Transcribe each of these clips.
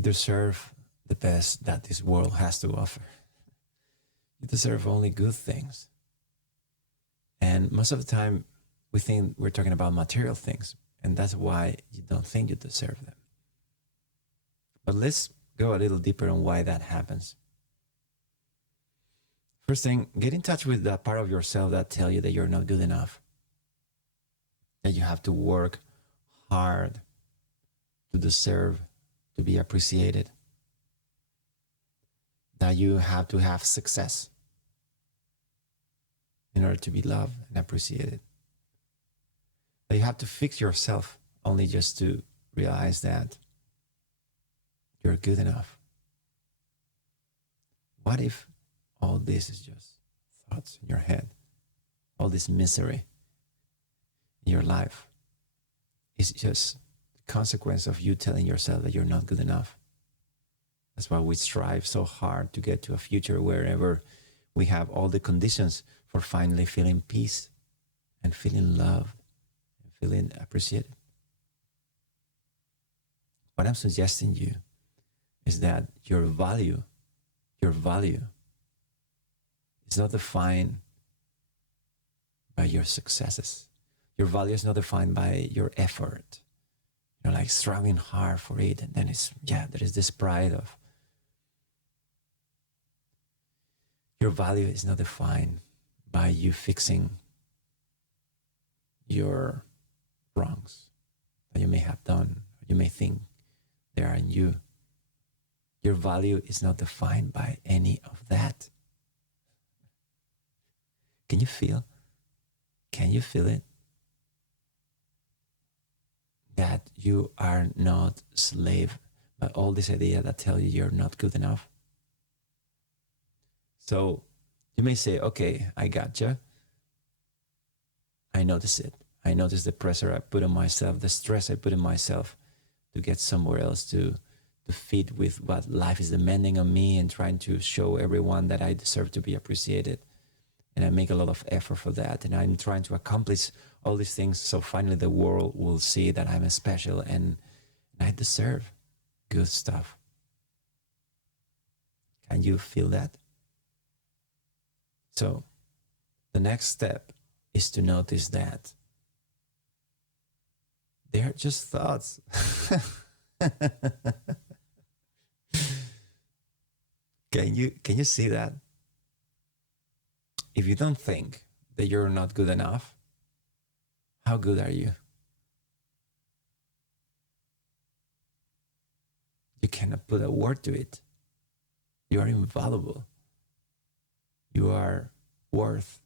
You deserve the best that this world has to offer. You deserve only good things. And most of the time, we think we're talking about material things, and that's why you don't think you deserve them. But let's go a little deeper on why that happens. First thing, get in touch with that part of yourself that tell you that you're not good enough, that you have to work hard to deserve to be appreciated, that you have to have success in order to be loved and appreciated. That you have to fix yourself only just to realize that you're good enough. What if all this is just thoughts in your head? All this misery in your life is just the consequence of you telling yourself that you're not good enough. That's why we strive so hard to get to a future wherever we have all the conditions for finally feeling peace and feeling love and feeling appreciated. What I'm suggesting you is that your value is not defined by your successes. Your value is not defined by your effort. You know, like struggling hard for it, and then there is this pride of your value is not defined by you fixing your wrongs that you may have done, or you may think they are in you. Your value is not defined by any of that. Can you feel? Can you feel it? That you are not slave by all this idea that tell you you're not good enough. So you may say, okay, I gotcha. I notice it. I notice the pressure I put on myself, the stress I put on myself to get somewhere else to fit with what life is demanding on me and trying to show everyone that I deserve to be appreciated. And I make a lot of effort for that. And I'm trying to accomplish all these things so finally the world will see that I'm special and I deserve good stuff. Can you feel that? So the next step is to notice that they are just thoughts. Can you see that? If you don't think that you're not good enough, how good are you? You cannot put a word to it. You are invaluable. You are worth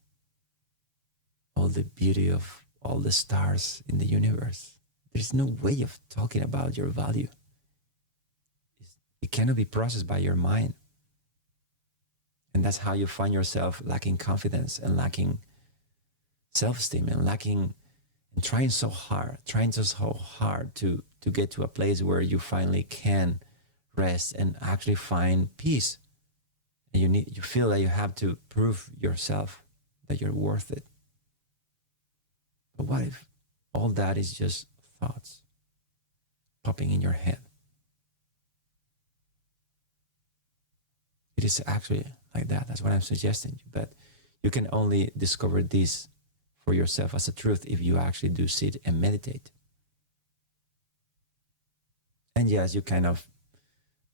all the beauty of all the stars in the universe. There's no way of talking about your value. It cannot be processed by your mind. And that's how you find yourself lacking confidence and lacking self-esteem and trying so hard to get to a place where you finally can rest and actually find peace. And you feel that you have to prove yourself that you're worth it. But what if all that is just thoughts popping in your head? It is actually like that. That's what I'm suggesting. But you can only discover this for yourself as a truth if you actually do sit and meditate. And yes, you kind of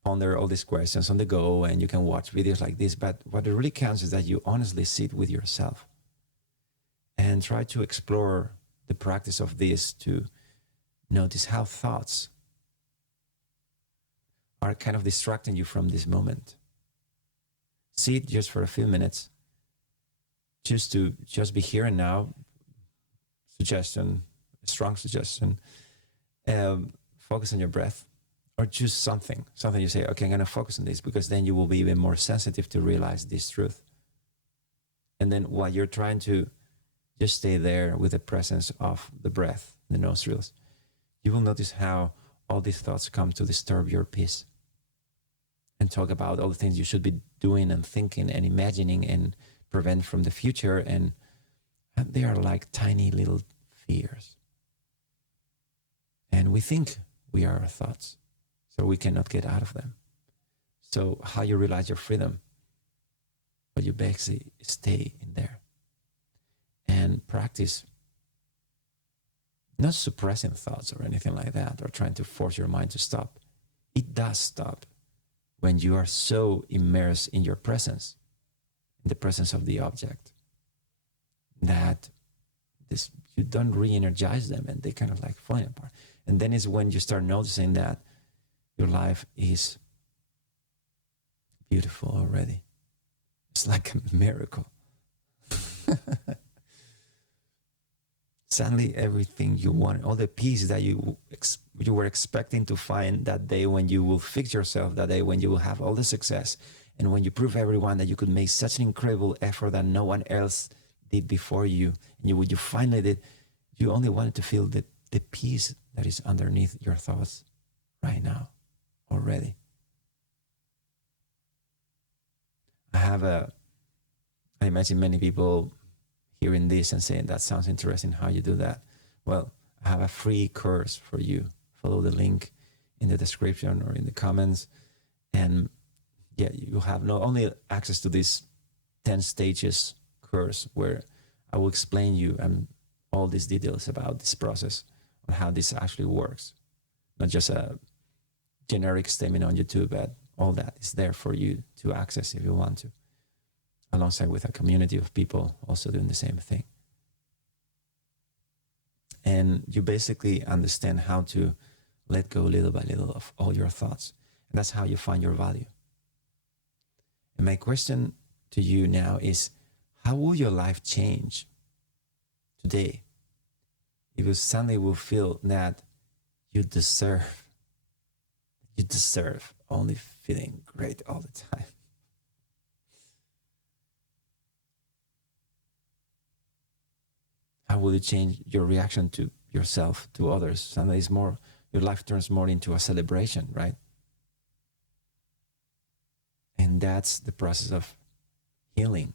ponder all these questions on the go and you can watch videos like this. But what it really counts is that you honestly sit with yourself and try to explore the practice of this to notice how thoughts are kind of distracting you from this moment. Sit just for a few minutes. Choose to just be here and now. Suggestion, strong suggestion. Focus on your breath. Or choose something you say, okay, I'm going to focus on this, because then you will be even more sensitive to realize this truth. And then while you're trying to just stay there with the presence of the breath, the nostrils, you will notice how all these thoughts come to disturb your peace and talk about all the things you should be doing and thinking and imagining and prevent from the future. And they are like tiny little fears. And we think we are our thoughts. but we cannot get out of them. So how you realize your freedom? But you basically stay in there and practice not suppressing thoughts or anything like that, or trying to force your mind to stop. It does stop when you are so immersed in your presence, in the presence of the object, that you don't re-energize them and they kind of like falling apart. And then is when you start noticing that your life is beautiful already. It's like a miracle. Suddenly everything you want, all the peace that you were expecting to find that day when you will fix yourself, that day when you will have all the success, and when you prove everyone that you could make such an incredible effort that no one else did before you, and you finally did, you only wanted to feel the peace that is underneath your thoughts right now already. I imagine many people hearing this and saying, that sounds interesting, how you do that. Well, I have a free course for you. Follow the link in the description or in the comments. And yeah, you have not only access to this 10 stages course where I will explain you all these details about this process, on how this actually works. Not just a generic statement on YouTube, but all that is there for you to access if you want to, alongside with a community of people also doing the same thing. And you basically understand how to let go little by little of all your thoughts. And that's how you find your value. And my question to you now is, how will your life change today if you suddenly will feel that you deserve only feeling great all the time? How will you change your reaction to yourself, to others? Suddenly it's more, your life turns more into a celebration, right? And that's the process of healing.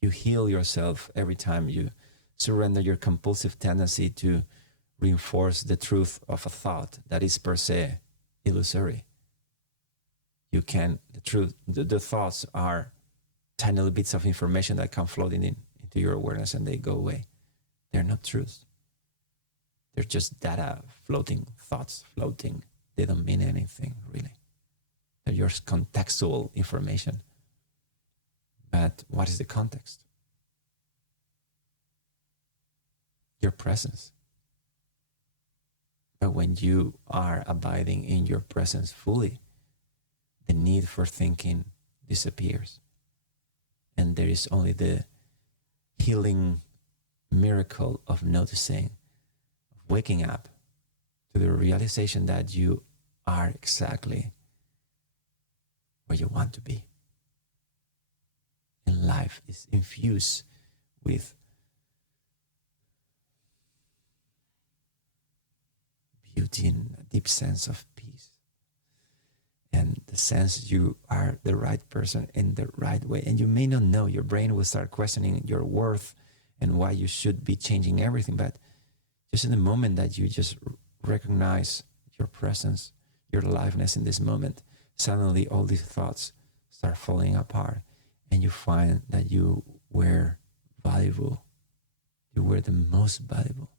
You heal yourself every time you surrender your compulsive tendency to reinforce the truth of a thought that is per se illusory. The thoughts are tiny little bits of information that come floating into your awareness and they go away. They're not truth. They're just data floating, thoughts floating. They don't mean anything, really. They're just contextual information. But what is the context? Your presence. But when you are abiding in your presence fully, the need for thinking disappears. And there is only the healing miracle of noticing, of waking up to the realization that you are exactly where you want to be. And life is infused with beauty and a deep sense of peace. And the sense you are the right person in the right way. And you may not know, your brain will start questioning your worth and why you should be changing everything. But just in the moment that you just recognize your presence, your aliveness in this moment, suddenly all these thoughts start falling apart and you find that you were valuable. You were the most valuable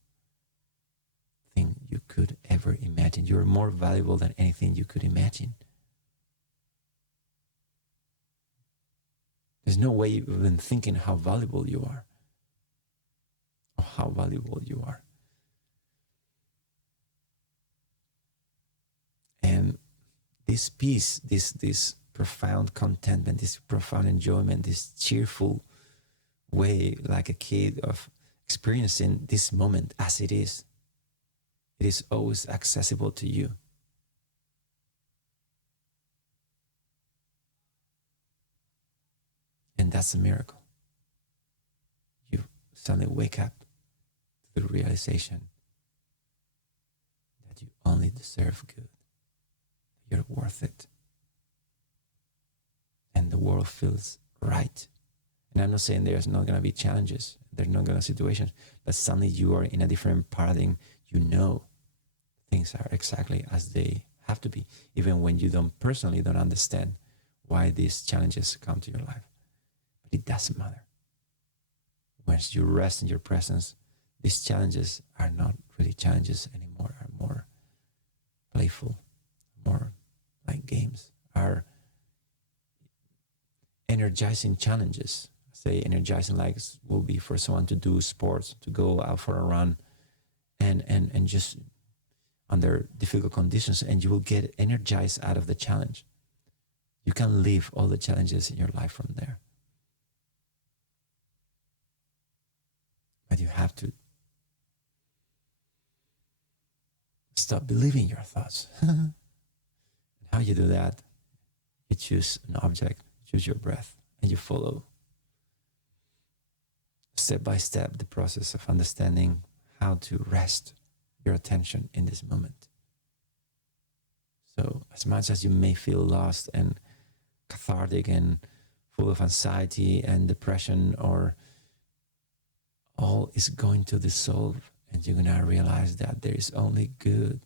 thing you could ever imagine. You are more valuable than anything you could imagine. There's no way you've been thinking how valuable you are. Or how valuable you are. And this peace, this profound contentment, this profound enjoyment, this cheerful way, like a kid, of experiencing this moment as it is always accessible to you. And that's a miracle. You suddenly wake up to the realization that you only deserve good. You're worth it. And the world feels right. And I'm not saying there's not going to be challenges. There's not going to be situations. But suddenly you are in a different paradigm. You know things are exactly as they have to be, even when you don't personally don't understand why these challenges come to your life. But it doesn't matter. Once you rest in your presence, these challenges are not really challenges anymore, are more playful, more like games, are energizing challenges. Say energizing like will be for someone to do sports, to go out for a run and just under difficult conditions, and you will get energized out of the challenge. You can leave all the challenges in your life from there. But you have to stop believing your thoughts. And how you do that? You choose an object, choose your breath, and you follow step by step the process of understanding how to rest your attention in this moment. So as much as you may feel lost and cathartic and full of anxiety and depression, or all is going to dissolve, and you're gonna realize that there is only good.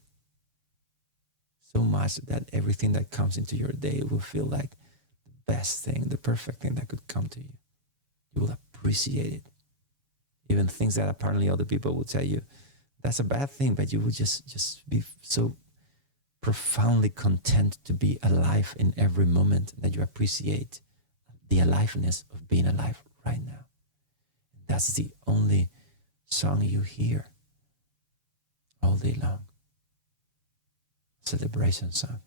So much that everything that comes into your day will feel like the best thing, the perfect thing that could come to you. You will appreciate it. Even things that apparently other people will tell you that's a bad thing, but you will just be so profoundly content to be alive in every moment that you appreciate the aliveness of being alive right now. That's the only song you hear all day long. Celebration song.